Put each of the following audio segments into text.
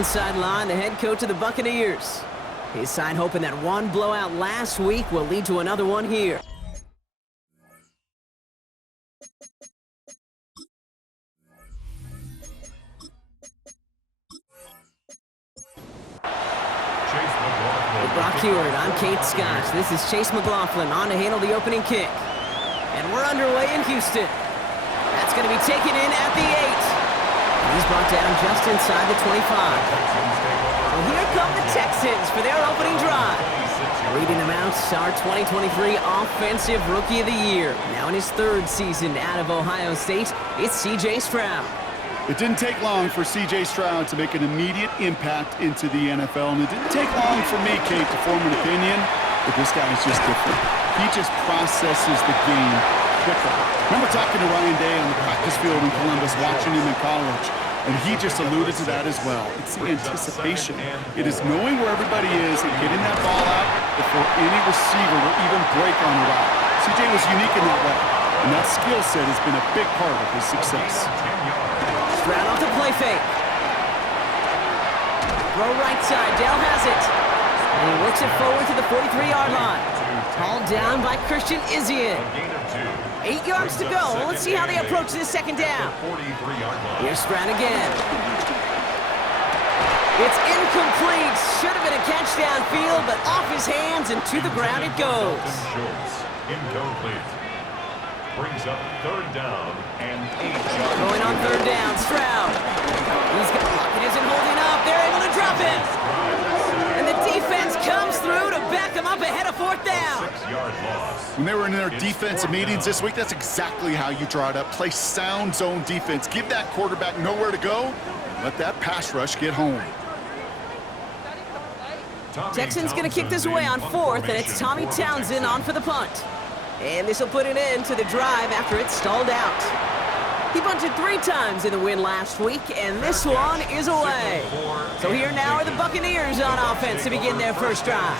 one sideline, the head coach of the Buccaneers. His side hoping that one blowout last week will lead to another one here. Brock Heward, I'm Kate Scott. This is Chase McLaughlin on to handle the opening kick. And we're underway in Houston. That's going to be taken in at the 8. He's brought down just inside the 25. Well, here come the Texans for their opening drive. Leading them out, our 2023 Offensive Rookie of the Year. Now in his 3rd season out of Ohio State, it's C.J. Stroud. It didn't take long for C.J. Stroud to make an immediate impact into the NFL, and it didn't take long for me, Kate, to form an opinion, but this guy is just different. He just processes the game quicker. Remember talking to Ryan Day on the practice field in Columbus, watching him in college, and he just alluded to that as well. It's the anticipation. It is knowing where everybody is and getting that ball out before any receiver will even break on the route. C.J. was unique in that way, and that skill set has been a big part of his success. Stroud off the play fake. Throw right side, Dell has it. And he works it forward to the 43-yard line. Hauled down by Christian Izien. 8 yards to go. Let's see how they approach this second down. Here's Stroud again. It's incomplete. Should have been a catch downfield, but off his hands and to the ground it goes. Incomplete. Brings up 3rd down and 8. Going on 3rd down, Stroud. He's got it isn't holding up. They're able to drop him. And the defense comes through to back him up ahead of 4th down. 6-yard loss. When they were in their defensive meetings this week, that's exactly how you draw it up. Play sound zone defense. Give that quarterback nowhere to go. And let that pass rush get home. Texans going to kick this away on 4th, and it's Tommy Townsend on for the punt. And this will put an end to the drive after it stalled out. He bunted 3 times in the win last week, and this one is away. So here now are the Buccaneers on offense to begin their first drive.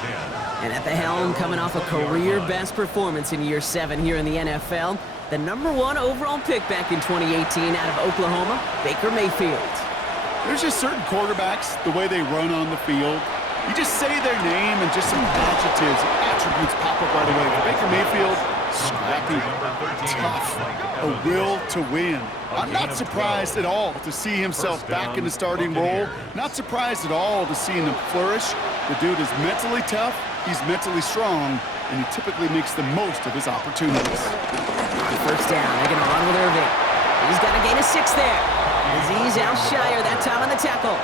And at the helm, coming off a career-best performance in year 7 here in the NFL, the #1 overall pick back in 2018 out of Oklahoma, Baker Mayfield. There's just certain quarterbacks, the way they run on the field. You just say their name and just some adjectives, attributes pop up right away. For Baker Mayfield, scrappy, tough, a will to win. I'm not surprised at all to see himself back in the starting role. Not surprised at all to see him flourish. The dude is mentally tough, he's mentally strong, and he typically makes the most of his opportunities. On 1st down, they're going to run with Irving. He's got a gain of 6 there. Azeez Al-Shire that time on the tackle.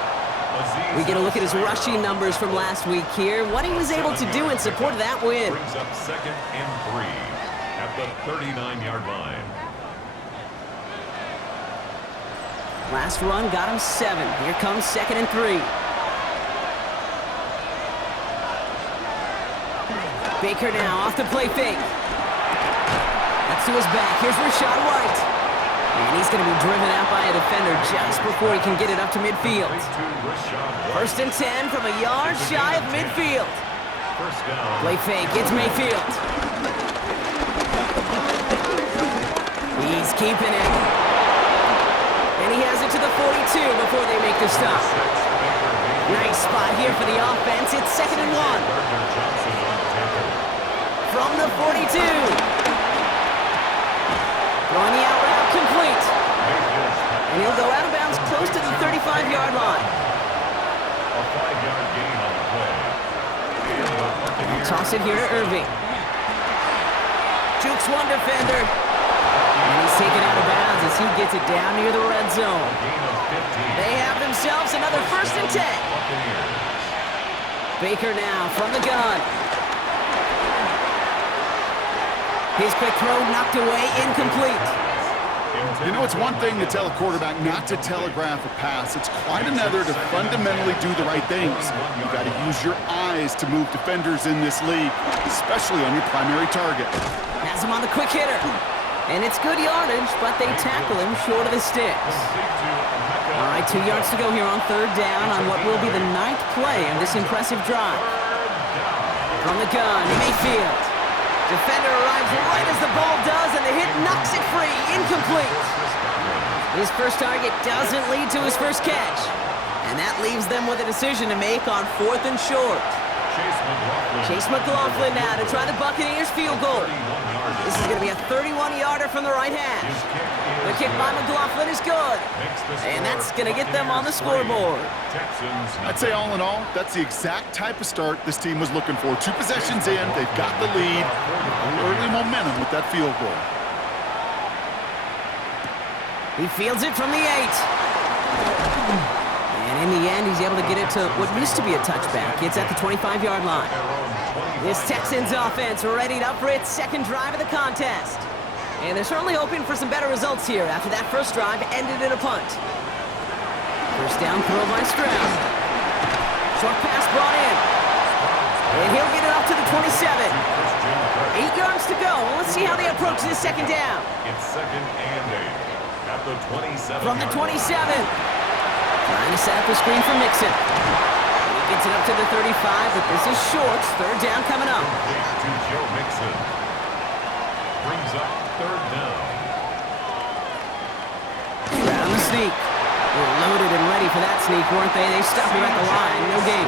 We get a look at his rushing numbers from last week here, what he was able to do in support of that win. Brings up 2nd and 3 at the 39-yard line. Last run got him 7. Here comes 2nd and 3. Baker now off the play fake. That's to his back. Here's Rachaad White. And he's going to be driven out by a defender just before he can get it up to midfield. 1st and 10 from a yard shy of midfield. Play fake, it's Mayfield. He's keeping it. And he has it to the 42 before they make the stop. Nice spot here for the offense. It's 2nd and 1. From the 42. Throwing the out route complete. And he'll go out of bounds close to the 35-yard line. A 5-yard gain on the play. And he'll toss it here to Irving. Jukes one defender. And he's taken out of bounds as he gets it down near the red zone. They have themselves another 1st and 10. Baker now from the gun. His quick throw knocked away, incomplete. You know, it's one thing to tell a quarterback not to telegraph a pass. It's quite another to fundamentally do the right things. You've got to use your eyes to move defenders in this league, especially on your primary target. Has him on the quick hitter. And it's good yardage, but they tackle him short of the sticks. All right, 2 yards to go here on 3rd down on what will be the 9th play of this impressive drive. From the gun, Mayfield. Defender arrives right as the ball does, and the hit knocks it free. Incomplete. His first target doesn't lead to his first catch. And that leaves them with a decision to make on 4th and short. Chase McLaughlin now to try the Buccaneers field goal. This is going to be a 31-yarder from the right hash. The kick by McLaughlin is good. And that's going to get them on the scoreboard. I'd say all in all, that's the exact type of start this team was looking for. 2 possessions in, they've got the lead. Early momentum with that field goal. He fields it from the 8. And in the end, he's able to get it to what used to be a touchback. It's at the 25-yard line. This Texans offense ready up for its second drive of the contest. And they're certainly hoping for some better results here after that first drive ended in a punt. First down throw by Stroud. Short pass brought in. And he'll get it up to the 27. 8 yards to go. Let's see how they approach this second down. It's 2nd and 8 at the 27. From the 27. Trying to set up a screen for Mixon. He gets it up to the 35, but this is short. Third down coming up. To Joe Mixon. Brings up 3rd down. Around the sneak. They were loaded and ready for that sneak, weren't they? They stopped him at the line. No gain.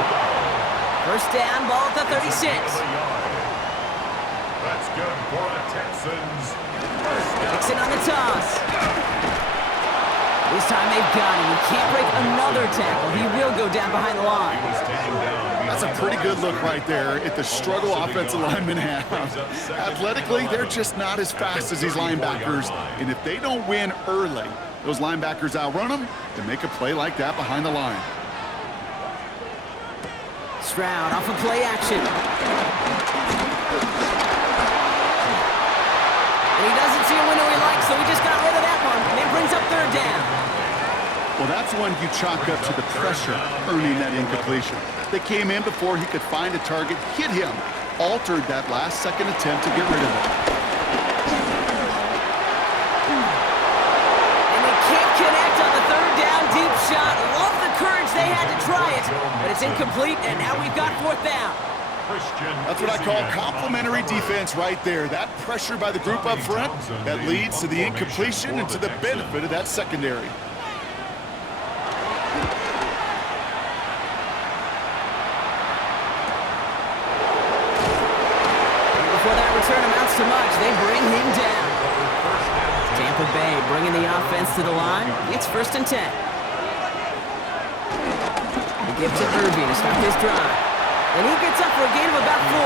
First down, ball at the 36. That's good for the Texans. Mixon on the toss. This time they've got him. He can't break another tackle. He will go down behind the line. That's a pretty good look right there at the struggle offensive linemen have. Athletically, they're just not as fast as these linebackers. And if they don't win early, those linebackers outrun them and make a play like that behind the line. Stroud off of play action. And he doesn't see a window he likes, so he just got rid of that one. And it brings up 3rd down. Well, that's when you chalk up to the pressure earning that incompletion. They came in before he could find a target, hit him, altered that last-second attempt to get rid of it. And they can't connect on the 3rd down deep shot. Love the courage they had to try it, but it's incomplete, and now we've got 4th down. That's what I call complimentary defense right there. That pressure by the group up front, that leads to the incompletion and to the benefit of that secondary. Before that return amounts to much, they bring him down. Tampa Bay bringing the offense to the line. It's 1st and 10. They give to Irving to start this drive. And he gets up for a gain of about 4.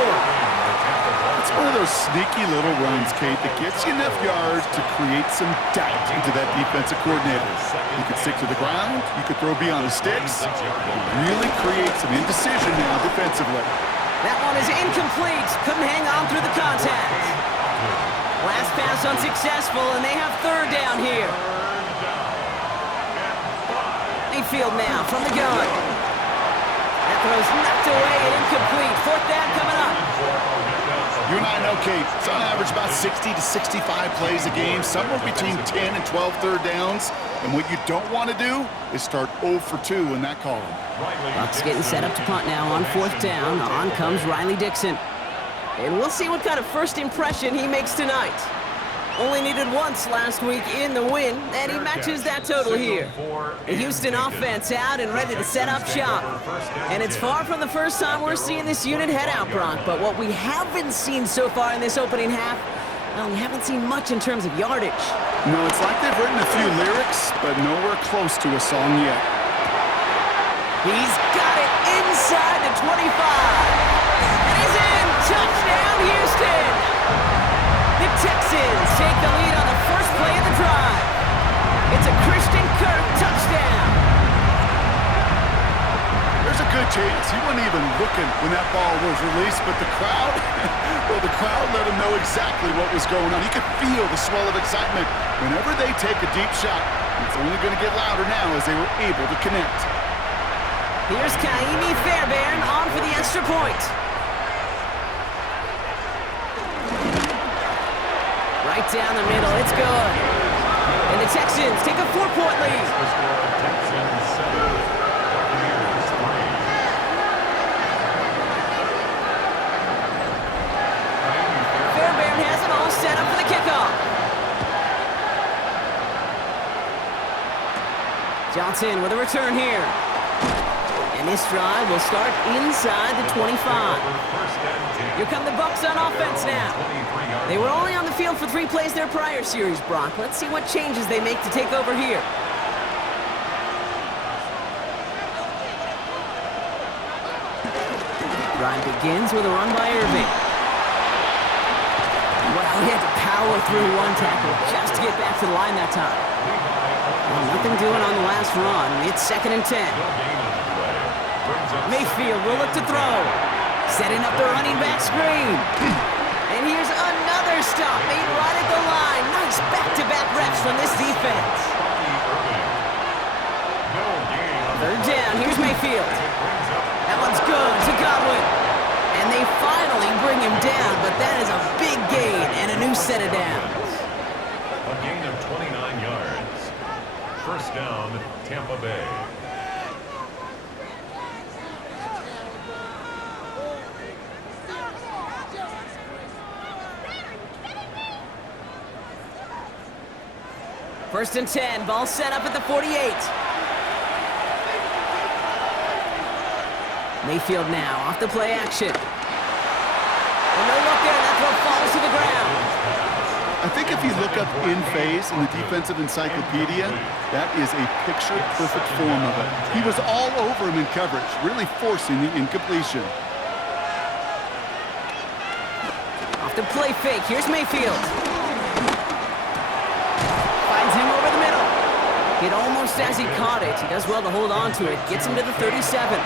It's one of those sneaky little runs, Kate, that gets you enough yards to create some doubt into that defensive coordinator. You could stick to the ground, you could throw beyond the sticks, really create some indecision now defensively. That one is incomplete. Couldn't hang on through the contact. Last pass unsuccessful, and they have 3rd down here. Mayfield now from the gun. That throw's knocked away and incomplete. 4th down coming up. You and I know, Kate, it's on average about 60 to 65 plays a game, somewhere between 10 and 12 third downs. And what you don't want to do is start 0 for 2 in that column. Bucks getting set up to punt now on 4th down. On comes Riley Dixon. And we'll see what kind of first impression he makes tonight. Only needed once last week in the win, and he matches that total here. The Houston offense out and ready to set up shop. And it's far from the first time we're seeing this unit head out, Brock. But what we haven't seen so far in this opening half, well, we haven't seen much in terms of yardage. No, it's like they've written a few lyrics, but nowhere close to a song yet. He's got it inside the 25. And he's in. Touchdown, Houston. The Texans take the lead on the first play of the drive. It's a Christian Kirk touchdown. There's a good chance he wasn't even looking when that ball was released, but the crowd, well, the crowd let him know exactly what was going on. He could feel the swell of excitement whenever they take a deep shot. It's only going to get louder now as they were able to connect. Here's Kaimi Fairbairn on for the extra point. Right down the middle, it's good. And the Texans take a 4-point lead. Fairbairn has it all set up for the kickoff. Johnson with a return here. And this drive will start inside the 25. Here come the Bucs on offense now. They were only on the field for 3 plays their prior series, Brock. Let's see what changes they make to take over here. Drive begins with a run by Irving. Well, he had to power through one tackle just to get back to the line that time. Well, nothing doing on the last run. It's 2nd and 10. Mayfield will look to throw. Setting up the running back screen. And here's another stop made right at the line. Nice back-to-back reps from this defense. 3rd down. Here's Mayfield. That one's good to Godwin. And they finally bring him down, but that is a big gain and a new set of downs. A gain of 29 yards. 1st down, Tampa Bay. First and 10, ball set up at the 48. Mayfield now off the play action. And no look there, that throw falls to the ground. I think if you look up in phase in the defensive encyclopedia, that is a picture-perfect form of it. He was all over him in coverage, really forcing the incompletion. Off the play fake, here's Mayfield. Finds him over the middle. Hit almost as he caught it. He does well to hold on to it. Gets him to the 37.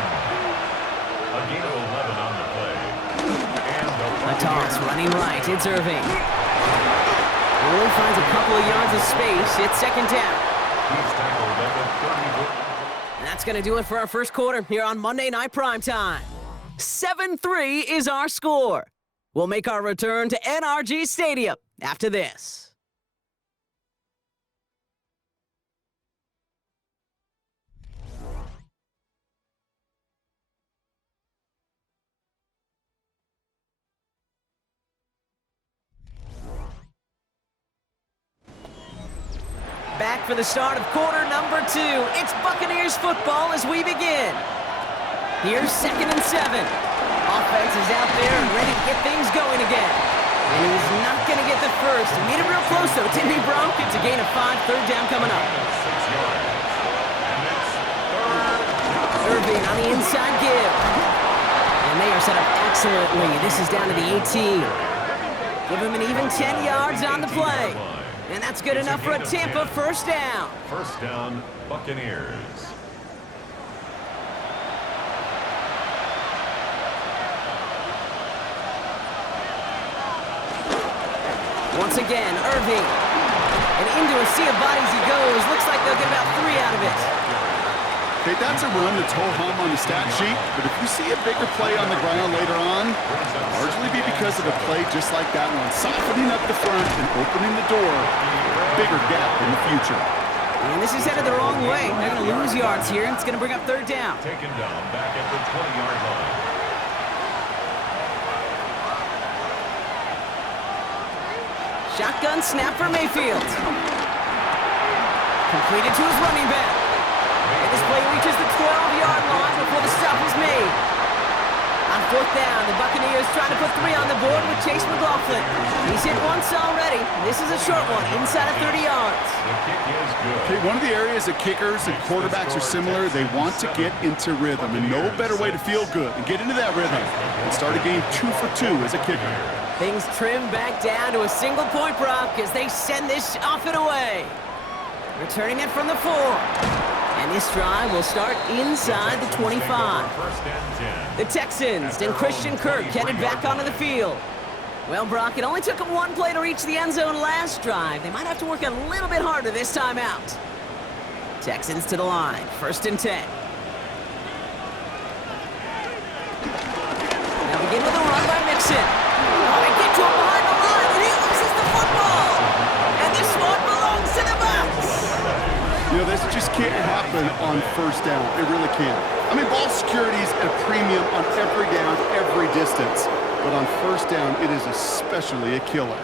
A gain of 11 on the play. A toss running right. It's Irving. Only finds a couple of yards of space. It's 2nd down. He's tackled at the 30. And that's going to do it for our first quarter here on Monday Night Primetime. 7-3 is our score. We'll make our return to NRG Stadium after this. Back for the start of quarter number 2. It's Buccaneers football as we begin. Here's 2nd and 7. Offense is out there and ready to get things going again. And he's not going to get the first. He made it real close, though. Didn't he, Bronk? It's a gain of 5. 3rd down coming up. 6 yards. And it's 3rd. Irving on the inside give. And they are set up excellently. This is down to the 18. Give him an even 10 yards on the play. And that's good enough for a Tampa 1st down. 1st down, Buccaneers. Once again, Irving. And into a sea of bodies he goes. Looks like they'll get about 3 out of it. Okay, that's a run that's ho-hum on the stat sheet, but if you see a bigger play on the ground later on, it'll largely be because of a play just like that one, softening up the front and opening the door, bigger gap in the future. And this is headed the wrong way. They're going to lose yards here, and it's going to bring up 3rd down. Taken down back at the 20-yard line. Shotgun snap for Mayfield. Completed to his running back. And this play reaches the 12-yard line before the stop is made. On 4th down, the Buccaneers trying to put 3 on the board with Chase McLaughlin. He's hit once already. This is a short one, inside of 30 yards. The kick is good. Okay, one of the areas that kickers and quarterbacks are similar, they want to get into rhythm, and no better way to feel good and get into that rhythm and start a game 2 for 2 as a kicker. Things trim back down to a single point, Brock, as they send this off and away. Returning it from the 4. And this drive will start inside the 25. 1st and 10. The Texans and Christian Kirk headed back onto the field. Well, Brock, it only took them 1 play to reach the end zone last drive. They might have to work a little bit harder this time out. Texans to the line, 1st and 10. Now begin with a run by Mixon. Oh, they get to him behind the line, and he loses the football. And this one belongs to the Bucs. You know, this just can't happen on 1st down. It really can't. I mean, ball security is at a premium on every down, every distance. But on 1st down, it is especially a killer.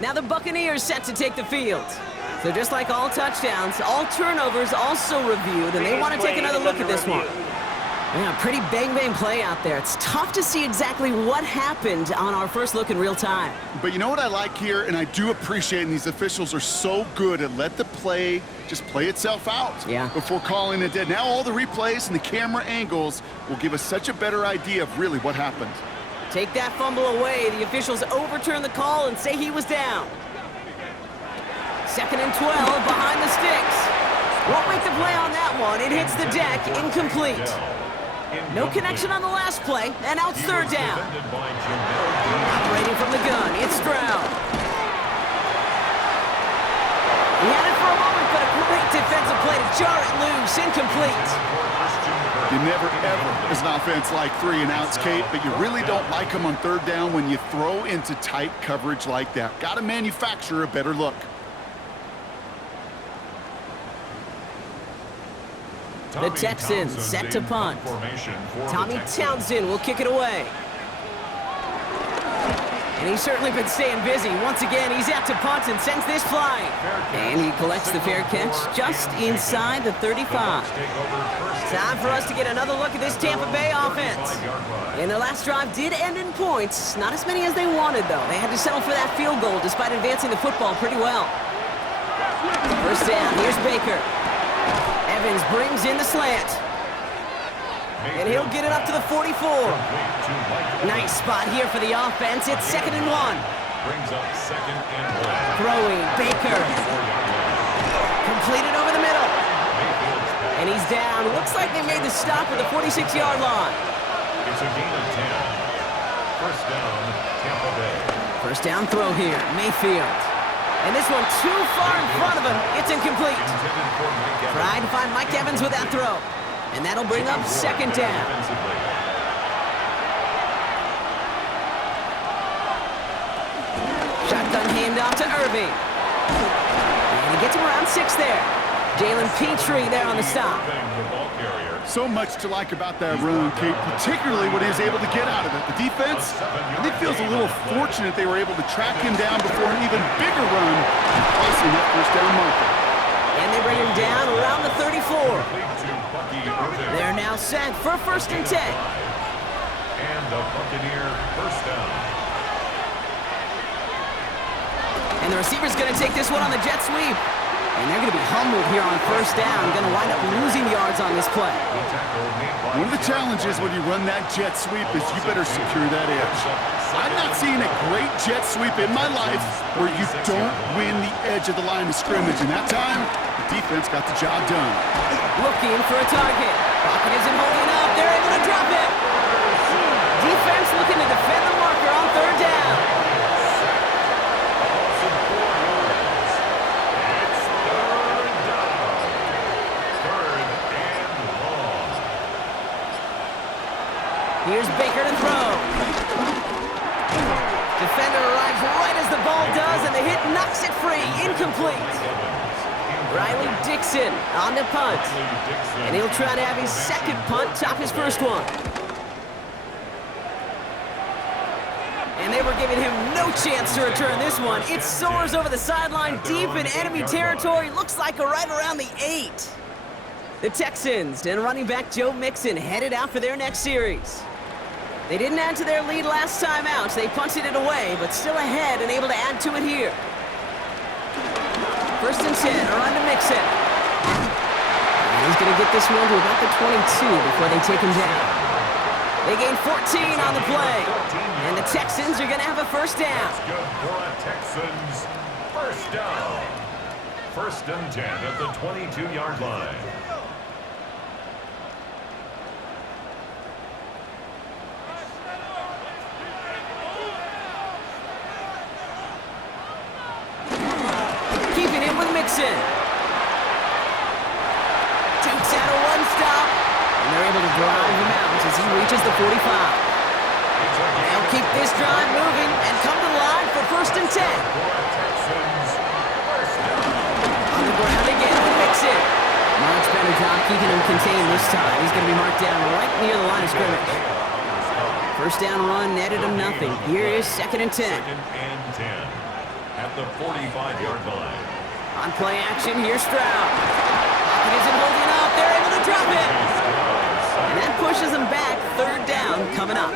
Now the Buccaneers set to take the field. So just like all touchdowns, all turnovers also reviewed, and they want to take another look at this one. Yeah, pretty bang-bang play out there. It's tough to see exactly what happened on our first look in real time. But you know what I like here, and I do appreciate, and these officials are so good at let the play just play itself out before calling it dead. Now all the replays and the camera angles will give us such a better idea of really what happened. Take that fumble away. The officials overturn the call and say he was down. 2nd and 12 behind the sticks. Won't make the play on that one. It hits the deck, incomplete. No connection on the last play, and now it's 3rd down. Operating from the gun, it's Stroud. He had it for a moment, but a great defensive play to jar it loose, incomplete. You never, ever, as an offense, like 3 and outs, Kate, but you really don't like them on 3rd down when you throw into tight coverage like that. Got to manufacture a better look. The Texans set to punt. Tommy Townsend will kick it away. And he's certainly been staying busy. Once again, he's out to punt and sends this flying. And he collects the fair catch just inside the 35. Time for us to get another look at this Tampa Bay offense. And their last drive did end in points. Not as many as they wanted, though. They had to settle for that field goal despite advancing the football pretty well. 1st down, here's Baker. Evans brings in the slant. And he'll get it up to the 44. Nice spot here for the offense. It's 2nd and 1. Brings up 2nd and 1. Throwing, Baker. Completed over the middle. And he's down. Looks like they made the stop at the 46-yard line. It's a gain of 10. 1st down, Tampa Bay. 1st down throw here, Mayfield. And this one too far in front of him. It's incomplete. Trying to find Mike Evans with that throw. And that'll bring up 2nd down. Shotgun handoff to Irving. And he gets him around 6 there. Jalen Petrie there on the stop. So much to like about that run, Kate, particularly what he was able to get out of it. The defense, I think, feels a little fortunate they were able to track him down before an even bigger run and crossing that 1st down marker. And they bring him down around the 34. They're now set for 1st and 10. And the Buccaneer 1st down. And the receiver's going to take this one on the jet sweep. And they're going to be humbled here on 1st down. Going to wind up losing yards on this play. One of the challenges when you run that jet sweep is you better secure that edge. I've not seen a great jet sweep in my life where you don't win the edge of the line of scrimmage. And that time, the defense got the job done. Looking for a target. Pocket isn't holding up. They're able to drop it. Defense looking to defend the marker on 3rd down. Here's Baker to throw. Defender arrives right as the ball does, and the hit knocks it free. Incomplete. Riley Dixon on the punt. And he'll try to have his 2nd punt top his 1st one. And they were giving him no chance to return this one. It soars over the sideline deep in enemy territory. Looks like right around the 8. The Texans and running back Joe Mixon headed out for their next series. They didn't add to their lead last time out. They punted it away, but still ahead and able to add to it here. 1st and 10, a run to Mixon. And he's going to get this one to about the 22 before they take him down. They gain 14 on the play. And the Texans are going to have a 1st down. Good for the Texans. 1st down. 1st and 10 at the 22-yard line. Mixon. Takes out a 1-stop, and they're able to drive him out as he reaches the 45. They'll keep this drive moving and come to the line for 1st and 10. On the ground again with Mixon. Much better job keeping him contained this time. He's going to be marked down right near the line of scrimmage. 1st down run netted him nothing. Here is 2nd and 10. 2nd and 10. at the 45-yard line. On play action, here's Stroud. Pocket isn't holding up. They're able to drop it. And that pushes them back. Third down coming up.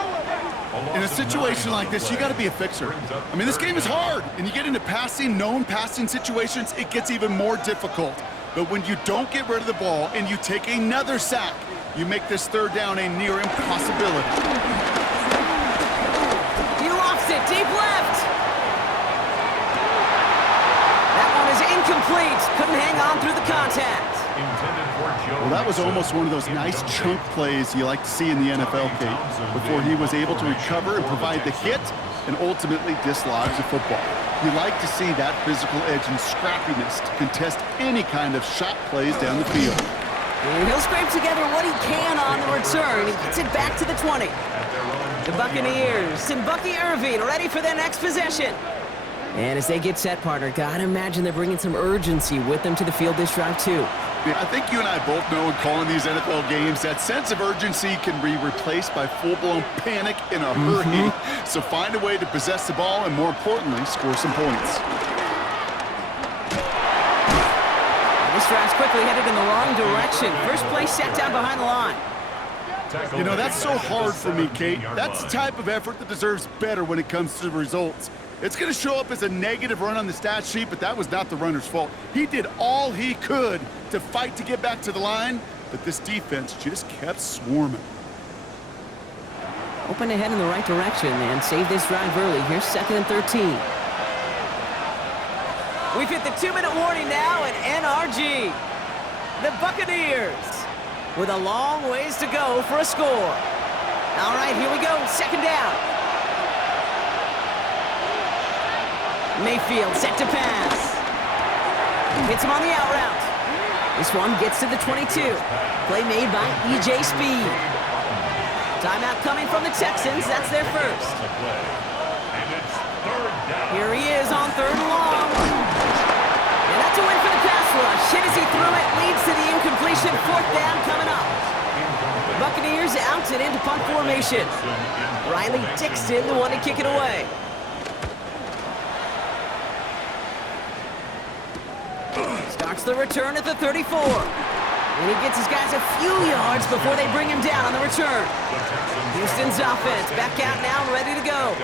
In a situation like this, you got to be a fixer. I mean, this game is hard, and you get into known passing situations, it gets even more difficult. But when you don't get rid of the ball and you take another sack, you make this third down a near impossibility. He lofts it deep left. That one is incomplete. Couldn't hang on through the contact. Well, that was almost one of those nice chunk plays you like to see in the NFL, Kate, before he was able to recover and provide the hit and ultimately dislodge the football. You like to see that physical edge and scrappiness to contest any kind of shot plays down the field. And he'll scrape together what he can on the return. He gets it back to the 20. The Buccaneers and Bucky Irving ready for their next possession. And as they get set, partner, gotta imagine they're bringing some urgency with them to the field this drive, too. Yeah, I think you and I both know in calling these NFL games that sense of urgency can be replaced by full-blown panic in a hurry. So find a way to possess the ball and, more importantly, score some points. This drive's quickly headed in the wrong direction. First play set down behind the line. You know, that's so hard for me, Kate. That's the type of effort that deserves better when it comes to the results. It's going to show up as a negative run on the stat sheet, but that was not the runner's fault. He did all he could to fight to get back to the line, but this defense just kept swarming. Open ahead in the right direction and save this drive early. Here's 2nd and 13. We've hit the 2-minute warning now at NRG. The Buccaneers with a long ways to go for a score. All right, here we go. 2nd down. Mayfield set to pass. Hits him on the out route. This one gets to the 22. Play made by E.J. Speed. Timeout coming from the Texans. That's their first. Here he is on 3rd and long. And that's a win for the pass rush. Hit as he threw it. Leads to the incompletion. 4th down coming up. Buccaneers out and into punt formation. Riley Dixon, the one to kick it away. Starts the return at the 34. And he gets his guys a few yards before they bring him down on the return. Houston's offense back out now and ready to go.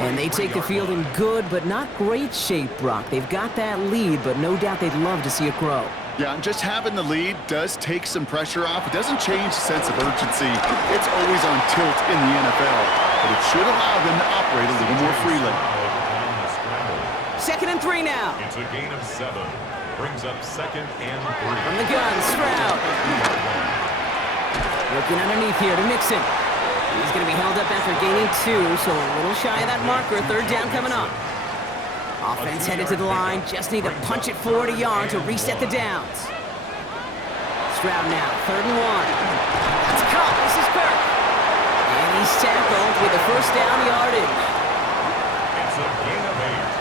And they take the field in good but not great shape, Brock. They've got that lead, but no doubt they'd love to see it grow. Yeah, and just having the lead does take some pressure off. It doesn't change the sense of urgency. It's always on tilt in the NFL, but it should allow them to operate a little more freely. 2nd and 3 now. It's a gain of 7. Brings up 2nd and 3. From the gun, Stroud. Looking underneath here to Mixon. He's going to be held up after gaining 2, so a little shy of that marker. 3rd down coming up. Offense headed to the line. Just need to punch it forward a yard to reset the downs. Stroud now, 3rd and 1. That's caught. This is Kirk. And he's tackled with the 1st down yardage. It's a gain of 8.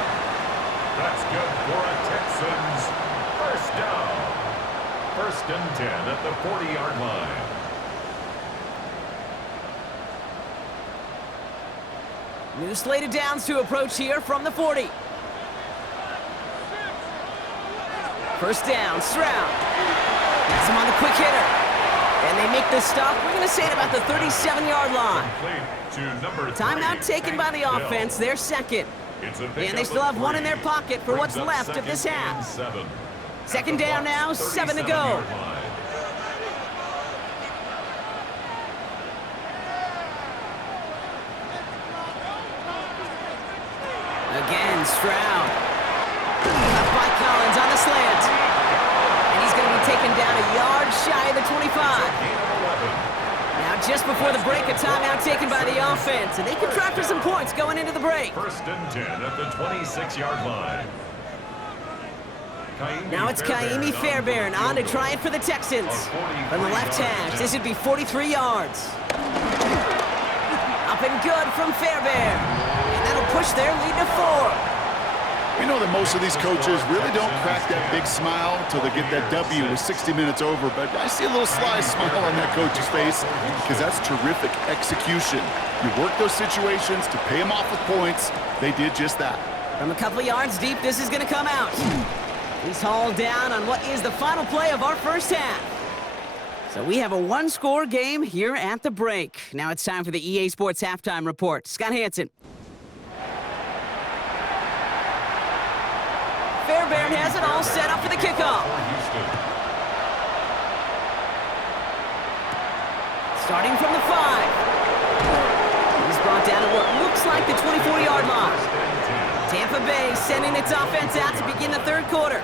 That's good for a Texans 1st down. 1st and 10 at the 40-yard line. New slate of downs to approach here from the 40. 1st down, Stroud. Gets him on the quick hitter. And they make the stop. We're going to say it about the 37-yard line. Timeout taken by the offense. They're 2nd. And they still have 1 in their pocket for what's left of this half. 2nd down now, 7 to go. Again, Stroud. Up by Collins on the slant. And he's going to be taken down a yard shy of the 25. Now, just before the break, a timeout taken by the offense. And they can try for some points going into the break. 1st and 10 at the 26-yard line. Now it's Kaimi Fairbairn on to try it for the Texans. From the left hash, this would be 43 yards. Up and good from Fairbairn. And that'll push their lead to 4. We know that most of these coaches really don't crack that big smile until they get that W with 60 minutes over, but I see a little sly smile on that coach's face because that's terrific execution. You work those situations to pay them off with points. They did just that. From a couple yards deep, this is going to come out. He's hauled down on what is the final play of our first half. So we have a one-score game here at the break. Now it's time for the EA Sports Halftime Report. Scott Hansen. Fairbairn has it all set up for the kickoff. Starting from the 5. He's brought down at what looks like the 24-yard line. Tampa Bay sending its offense out to begin the third quarter.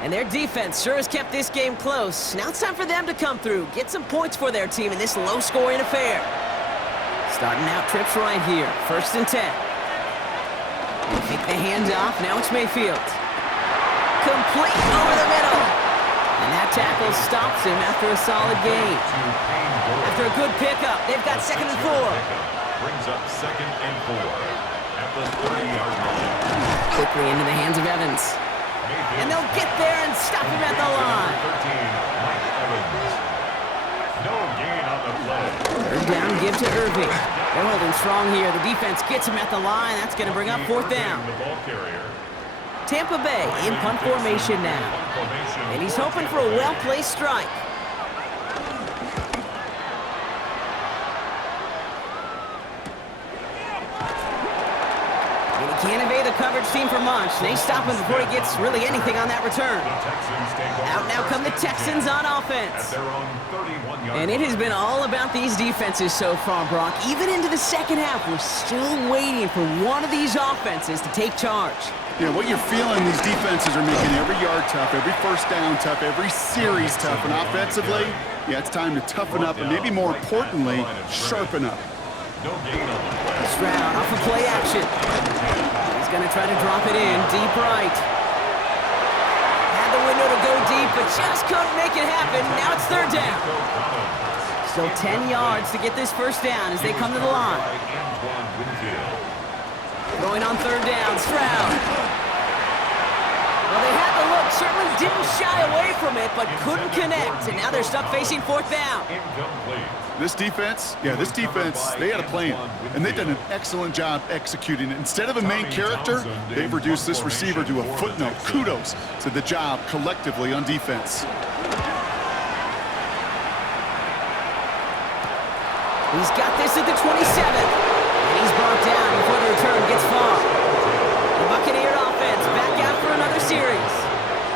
And their defense sure has kept this game close. Now it's time for them to come through, get some points for their team in this low-scoring affair. Starting out trips right here, 1st and 10. They pick the handoff, now it's Mayfield. Complete over the middle. And that tackle stops him after a solid gain. After a good pickup, they've got 2nd and 4. Brings up 2nd and 4 at the 30-yard line. Quickly into the hands of Evans. And they'll get there and stop him at the line. 13, Mike Evans. No gain on the play. Third down, give to Irving. They're holding strong here. The defense gets him at the line. That's going to bring up 4th down. The ball carrier. Tampa Bay in punt formation now. And he's hoping for a well-placed strike. And he can't evade the coverage team for much. They stop him before he gets really anything on that return. Out now come the Texans on offense. And it has been all about these defenses so far, Brock. Even into the second half, we're still waiting for one of these offenses to take charge. Yeah, what you're feeling, these defenses are making every yard tough, every first down tough, every series tough. And offensively, yeah, it's time to toughen up and maybe more importantly, sharpen up. Stroud off of play action. He's going to try to drop it in deep right. Had the window to go deep, but just couldn't make it happen. Now it's 3rd down. Still 10 yards to get this first down as they come to the line. Going on 3rd down, Stroud. Well, they had the look, certainly didn't shy away from it, but couldn't connect. And now they're stuck facing 4th down. This defense, they had a plan, and they've done an excellent job executing it. Instead of a main character, they've reduced this receiver to a footnote. Kudos to the job collectively on defense. He's got this at the 27. And he's brought down before the return gets far. The Buccaneer offense back out for another series.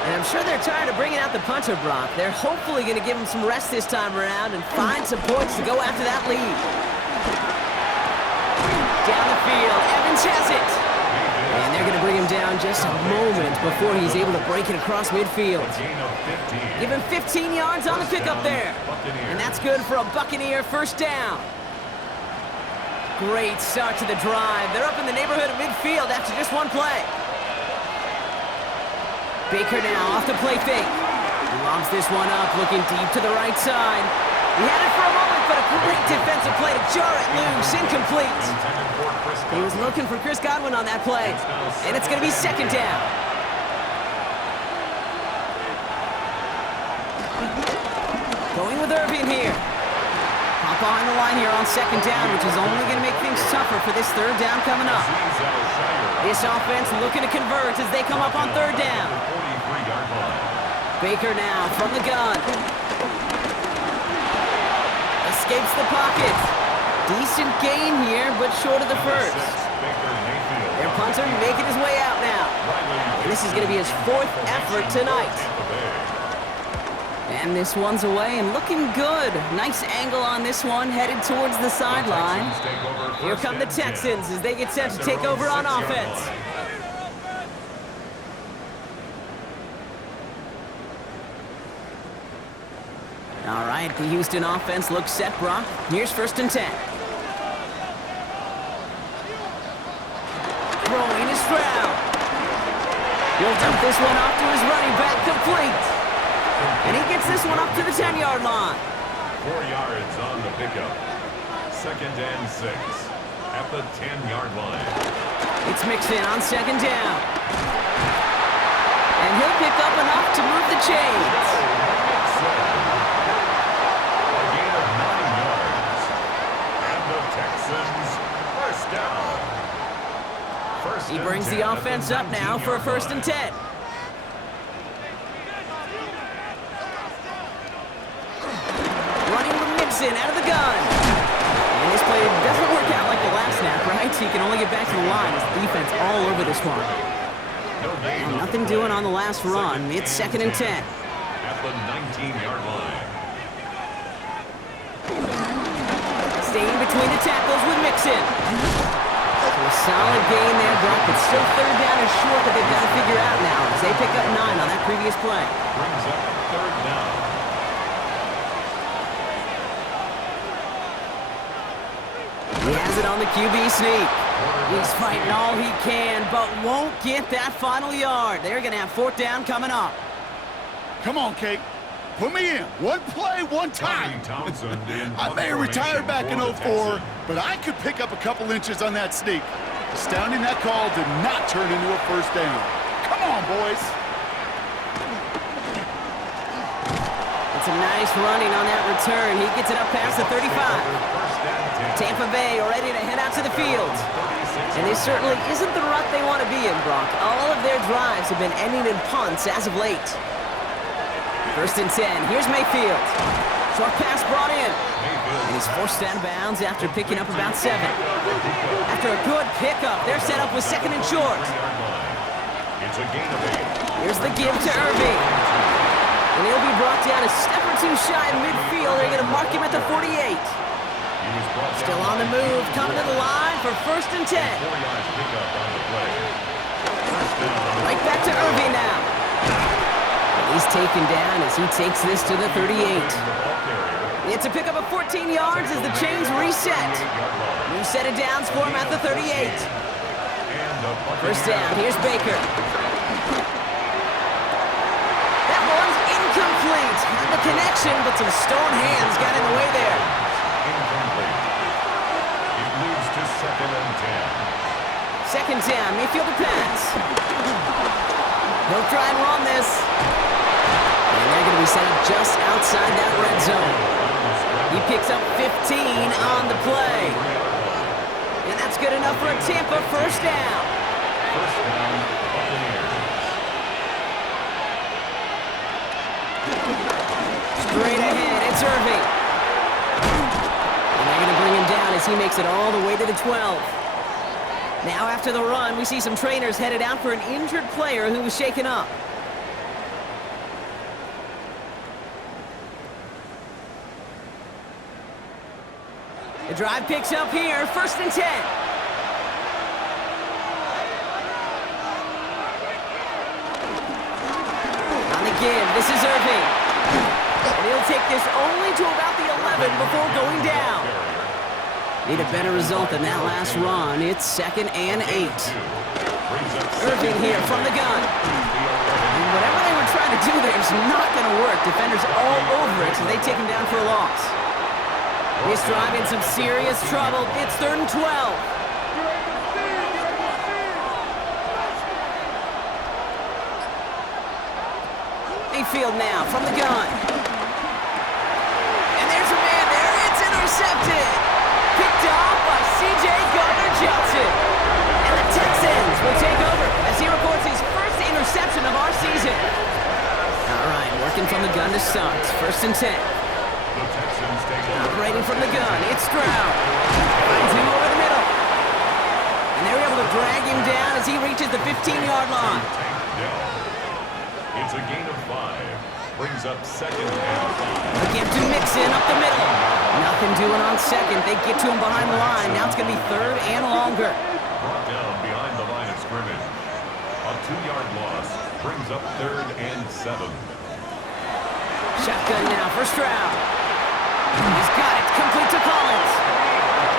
And I'm sure they're tired of bringing out the punter, Brock. They're hopefully going to give him some rest this time around and find some points to go after that lead. Down the field, Evans has it. And they're going to bring him down just a moment before he's able to break it across midfield. Give him 15 yards on the pickup there. And that's good for a Buccaneer first down. Great start to the drive. They're up in the neighborhood of midfield after just one play. Baker now off the play fake. He lobs this one up, looking deep to the right side. He had it for a moment, but a great defensive play to jar it loose. Incomplete. He was looking for Chris Godwin on that play. And it's going to be 2nd down. Going with Irving here. Hop behind the line here on 2nd down, which is only going to make things tougher for this 3rd down coming up. This offense looking to convert as they come up on 3rd down. Baker now from the gun. Escapes the pocket. Decent gain here, but short of the first. Their punter making his way out now. And this is going to be his 4th effort tonight. And this one's away and looking good. Nice angle on this one, headed towards the sideline. Here come the Texans as they get set to take over on offense. All right, the Houston offense looks set, Brock. Here's 1st and 10. Throwing is Stroud. He'll dump this one off to his running back, complete. And he gets this one up to the 10-yard line. 4 yards on the pickup. 2nd and 6 at the 10-yard line. It's Mixon on 2nd down. And he'll pick up enough to move the chains. A gain of 9 yards. And the Texans first down. He brings the offense up now for a 1st and 10. Running with Mixon out of the gun. And this play doesn't work out like the last snap, right? He can only get back to the line. His defense all over this one. And nothing doing on the last run. It's 2nd and 10. At the 19-yard line. Staying between the tackles with Mixon. So a solid gain there, Brock. It's still 3rd down and short that they've got to figure out now as they pick up 9 on that previous play. Brings up 3rd down. He has it on the QB sneak. He's fighting all he can, but won't get that final yard. They're going to have 4th down coming up. Come on, Kate. Put me in. One play, one time. I may have retired back in 04, but I could pick up a couple inches on that sneak. Astounding that call did not turn into a 1st down. Come on, boys. It's a nice running on that return. He gets it up past the 35. Tampa Bay ready to head out to the field. And this certainly isn't the rut they want to be in, Brock. All of their drives have been ending in punts as of late. 1st and 10. Here's Mayfield. Short pass brought in. And he's forced out of bounds after picking up about 7. After a good pickup, they're set up with 2nd and short. It's a gain of 8. Here's the give to Irving. And he'll be brought down a step or two shy of midfield. They're going to mark him at the 48. Still on the move, coming to the line for 1st and 10. Right back to Irving now. He's taken down as he takes this to the 38. It's a pickup of 14 yards as the chains reset. New set of downs for him at the 38. 1st down, here's Baker. That one's incomplete. Had the connection, but some stone hands got in the way there. Incomplete. It moves to 2nd and 10. 2nd down, Mayfield to pass. He'll try and run this. And they're going to be set up just outside that red zone. He picks up 15 on the play. And that's good enough for a Tampa 1st down. 1st down, Buccaneers. Straight ahead, it's Irving. And they're going to bring him down as he makes it all the way to the 12. Now after the run, we see some trainers headed out for an injured player who was shaken up. The drive picks up here, 1st and 10. On the give, this is Irving. And he'll take this only to about the 11 before going down. Need a better result than that last run. It's 2nd and 8. Irving here from the gun. And whatever they were trying to do there is not going to work. Defenders all over it, so they take him down for a loss. This drive in some serious trouble. It's 3rd and 12. Mayfield now from the gun. And there's a man there. It's intercepted. Picked off by C.J. Gardner-Johnson. And the Texans will take over as he records his 1st interception of our season. All right, working from the gun to start. 1st and 10. Operating from the gun, it's Stroud. Finds him over the middle. And they're able to drag him down as he reaches the 15-yard line. It's a gain of 5. Brings up 2nd and 5. A gift to Mixon up the middle. Nothing doing on 2nd. They get to him behind the line. Now it's going to be 3rd and longer. Brought down behind the line of scrimmage. A 2-yard loss brings up 3rd and 7. Shotgun now for Stroud. He's got it, complete to Collins.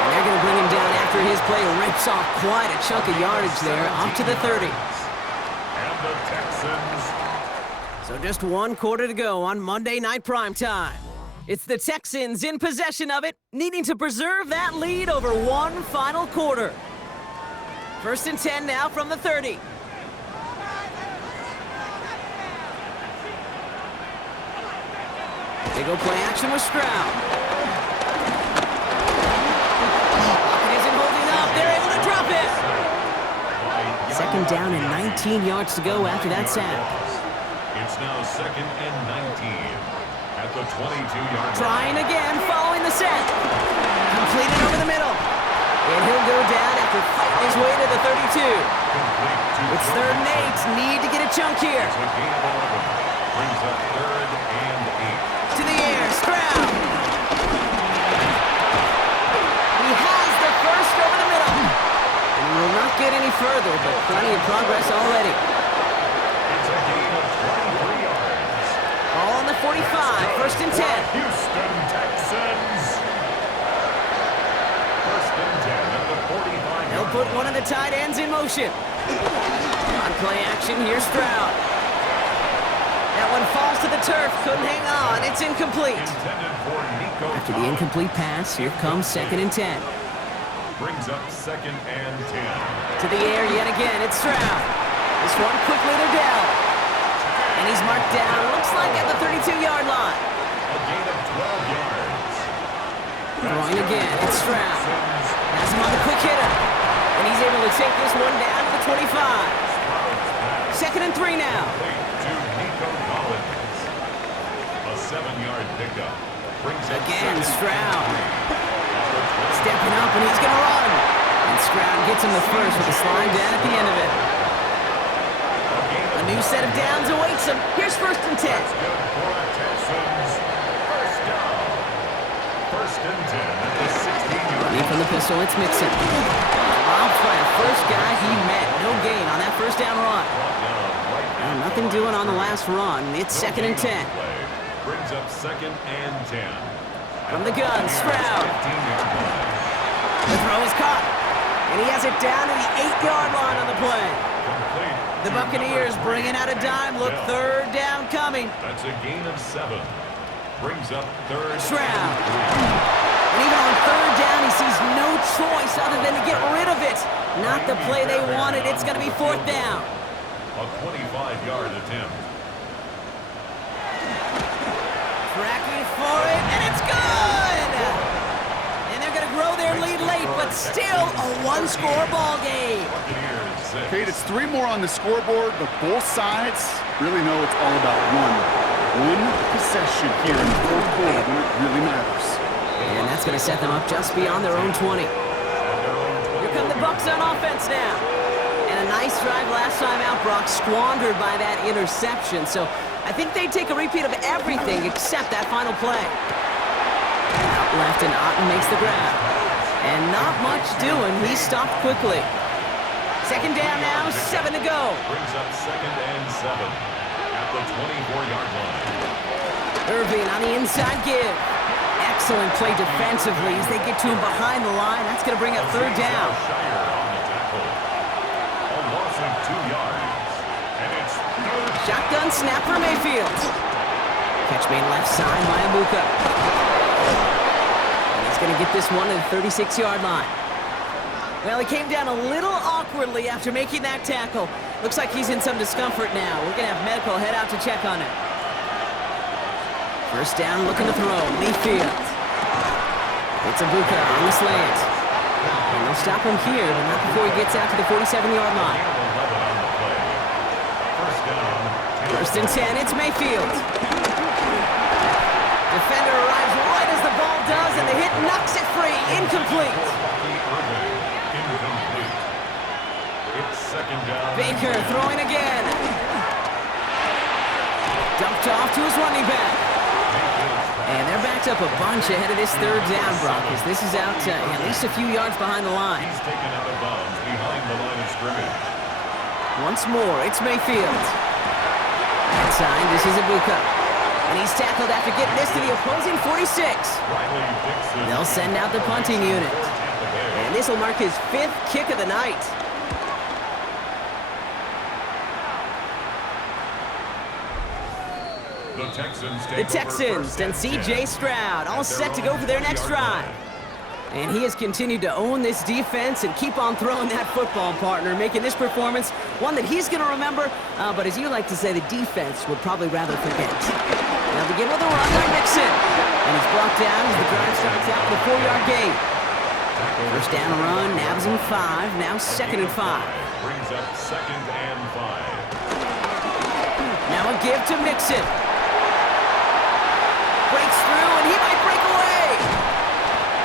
And they're going to bring him down after his play rips off quite a chunk of yardage there, up to the 30. And the Texans. So just 1 quarter to go on Monday Night Primetime. It's the Texans in possession of it, needing to preserve that lead over one final quarter. 1st and 10 now from the 30. They go play action with Stroud. Pocket isn't holding up. They're able to drop it. second down and 19 yards to go after that sack. It's now second and 19 at the 22-yard line. Trying again, following the set. Completed over the middle. And he'll go down after fighting his way to the 32. It's third and 8. Need to get a chunk here. It's a gain of 11. Brings up third and 8. To the air, Stroud. He has the first over the middle. And he will not get any further, but plenty of progress already. It's a gain of 23 yards. All on the 45, first and 10. Houston Texans. First and 10 at the 45. They'll put one of the tight ends in motion. On play action, here's Stroud. That one falls to the turf, couldn't hang on, it's incomplete. Intended for Nico. After the incomplete pass, here comes second and 10. Brings up second and 10. To the air yet again, it's Stroud. This one quickly to Dell. And he's marked down, looks like at the 32-yard line. A gain of 12 yards. Throwing again, it's Stroud. Has him on the quick hitter. And he's able to take this one down to the 25. Second and 3 now. To Nico Collins. A 7-yard pickup. Brings up Again, second Stroud. and 3. Stepping up, and he's going to run. And Stroud gets him the first with a slide down at the end of it. A new set of downs awaits him. Here's first and 10. Good for the Texans. First down. First and 10 at the 16-yard Running from the pistol, it's Mixon. Robbed by the first guy he met. No gain on that first down run. Nothing doing on the last run. It's second and 10. Brings up second and 10. From the gun, Stroud. 15-yard line. The throw is caught. And he has it down to the 8-yard line on the play. Complete. The Buccaneers bringing out a dime. Look, third down coming. That's a gain of 7. Brings up third. Stroud. And even on third down, he sees no choice other than to get rid of it. Not the play they wanted. It's going to be fourth down. A 25-yard attempt. Tracking for it, and it's good! And they're going to grow their lead late, but still a one-score ball game. Buccaneers 6. Kate, it's 3 more on the scoreboard, but both sides really know it's all about one possession here in the fourth quarter when it really matters. And that's going to set them up just beyond their own 20. Here come the Bucs on offense now. And a nice drive last time out, Brock, squandered by that interception. So I think they take a repeat of everything except that final play. Out left, and Otten makes the grab. And not much doing. He stopped quickly. Second down now, 7 to go. Brings up second and 7 at the 24-yard line. Irving on the inside give. Excellent play defensively as they get to him behind the line. That's going to bring up third down. Shire on the tackle. A loss of 2 yards. And it's third. Shotgun snap for Mayfield. Catch made left side by Abuka. And he's going to get this one to the 36-yard line. Well, he came down a little awkwardly after making that tackle. Looks like he's in some discomfort now. We're going to have medical head out to check on him. First down, looking to throw. Mayfield. It's Abuka on the slant. And they'll stop him here, but not before he gets out to the 47-yard line. First and 10, it's Mayfield. Defender arrives right as the ball does, and the hit knocks it free. Incomplete. It's second down. Baker throwing again. Dumped off to his running back. And they're backed up a bunch ahead of this third down, Brock, as this is out at least a few yards behind the line. He's taken out of bounds behind the line of scrimmage. Once more, it's Mayfield. Outside, this is Abuka. And he's tackled after getting this to the opposing 46. They'll send out the punting unit. And this will mark his 5th kick of the night. The Texans and C.J. Stroud all set to go for their next drive. And he has continued to own this defense and keep on throwing that football, partner, making this performance one that he's going to remember, but as you like to say, the defense would probably rather forget. Now begin with a run by Mixon. And he's brought down as the drive starts out with a 4-yard gain. First down run, nabs him 5, now second and 5. Brings up 2nd and 5. Now a give to Mixon. Breaks through, and he might break away.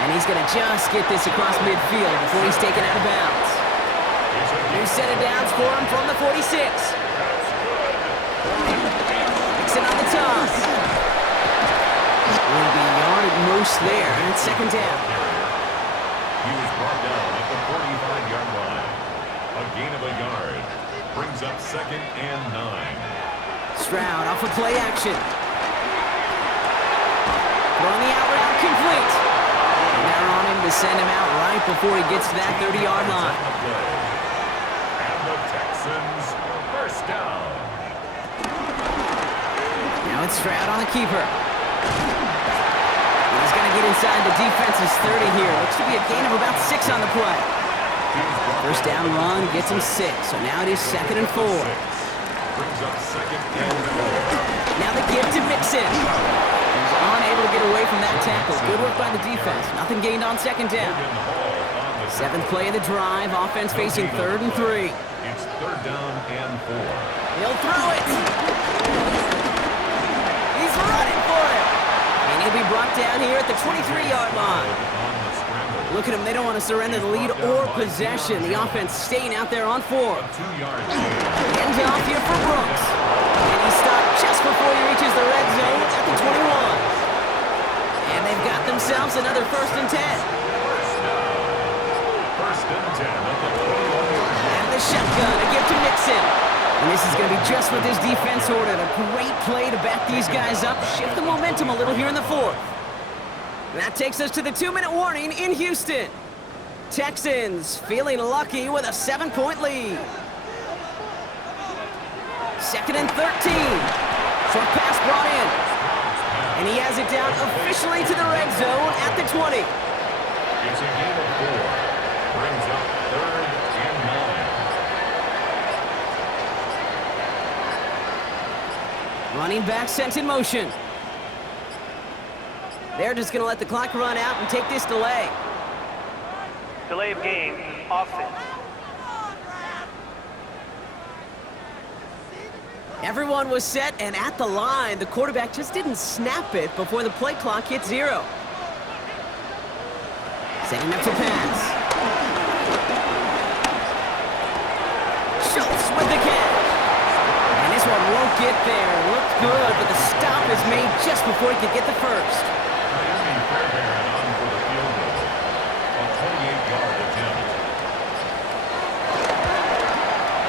And he's going to just get this across midfield before he's taken out of bounds. New set of downs for him from the 46. Mixon on the toss. Will be a yard at most there, and it's 2nd down. He was brought down at the 45-yard line. A gain of a yard. Brings up 2nd and 9. Stroud off of play action. Throwing the out route complete. And they're on him to send him out right before he gets to that 30-yard line. And the Texans, 1st down. Now it's Stroud on the keeper. And he's going to get inside the defense's 30 here. Looks to be a gain of about 6 on the play. 1st down run gets him 6. So now it is 2nd and 4. Brings up 2nd and 4. Now the give to Mixon. He's unable to get away from that tackle. Good work by the defense. Nothing gained on 2nd down. 7th play of the drive. Offense facing 3rd and 3. It's 3rd down and 4. He'll throw it. He's running for it. And he'll be brought down here at the 23-yard line. Look at them. They don't want to surrender the lead or possession. The offense staying out there on 4. 2-yard gain. End off here for Brooks. And he stopped just before he reaches the red zone at the 21. And they've got themselves another 1st and 10. 1st and 10 at the 21-yard line. And the shotgun to give to Mixon. And this is going to be just what this defense ordered. A great play to back these guys up. Shift the momentum a little here in the 4th. And that takes us to the 2-minute warning in Houston. Texans feeling lucky with a 7-point lead. 2nd and 13. Short pass brought in. And he has it down officially to the red zone at the 20. It's a gain of 4. Brings up 3rd and 9. Running back sent in motion. They're just going to let the clock run out and take this delay. Delay of game, offense. Everyone was set and at the line. The quarterback just didn't snap it before the play clock hit 0. Setting up to pass. Schultz with the catch. And this one won't get there. Looked good, but the stop is made just before he could get the first. Miami Fairbairn on for the field goal. A 28-yard attempt.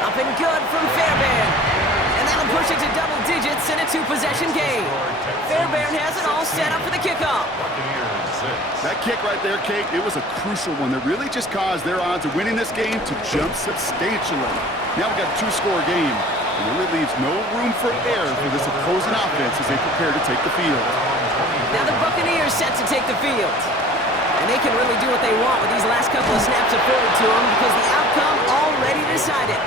Up and good from Fairbairn. And that'll push it to double digits in a 2-possession game. Fairbairn has it all set up for the kickoff. Buccaneers 6. That kick right there, Kate, it was a crucial one that really just caused their odds of winning this game to jump substantially. Now we've got a 2-score game. It really leaves no room for error for this opposing offense as they prepare to take the field. Now the Buccaneers set to take the field. And they can really do what they want with these last couple of snaps afforded to them because the outcome already decided.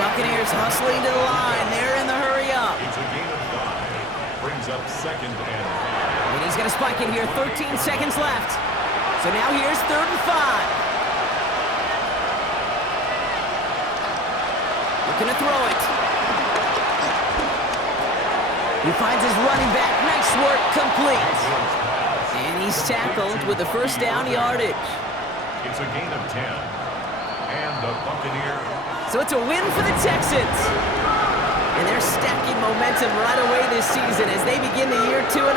Buccaneers hustling to the line. They're in the hurry up. It's a gain of 5. Brings up 2nd and 5. And he's going to spike it here. 13 seconds left. So now here's 3rd and 5. Looking to throw it. He finds his running back. Nice work. Complete. And he's tackled with the 1st down yardage. It's a gain of 10. And the Buccaneers. So it's a win for the Texans. And they're stacking momentum right away this season as they begin the year 2-0.